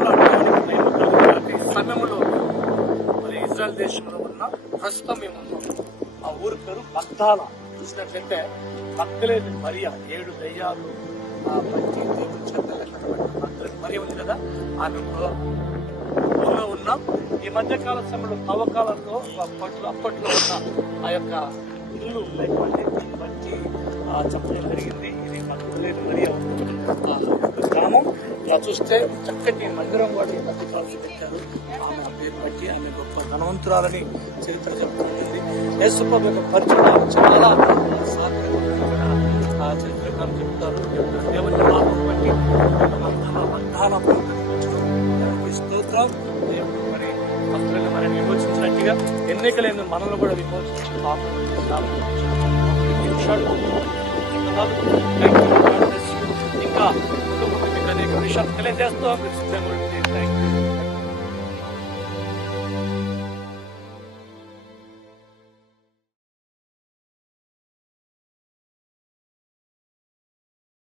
చాలా అటువంటి సమయంలో మరి ఇజ్రాయెల్ దేశంలో ఉన్న ప్రస్తుతం మేము ఉన్నాం. ఆ ఊరి పేరు మగ్దాలా. చూసినట్లయితే మగ్దలేని మరియా 7 దయ్యాలు పట్టి దేవుని చెందలేనటువంటి మరియ ఉంది కదా, ఆమె ఊళ్ళో ఉన్నాం. ఈ మధ్యకాల సమయంలో తవ్వకాలంలో అప్పట్లో ఉన్న ఆ యొక్క ఇల్లు ఉన్నటువంటి బట్టి చెప్పడం జరిగింది. ఇది మగ్దలేని మరియా గ్రామం. ఇలా చూస్తే చక్కటి మందిరం కూడా కట్టుకోవాల్సి పెట్టారు. ఆమె పేరు బట్టి ఆమె గొప్ప ధనవంతురాలని చరిత్ర చెప్తుంది. యేసుప్రభు యొక్క పరిచయం చాలా చరిత్రకారులు చెప్తారు. దేవుని నామం బట్టి స్తోత్రం. దేవుడు మరి భక్తులను మనం విమోచించినట్టుగా ఎన్నికలైన మనల్ని కూడా విమోచించి ఇంకా అనేక విషయాలు తెలియజేస్తాం.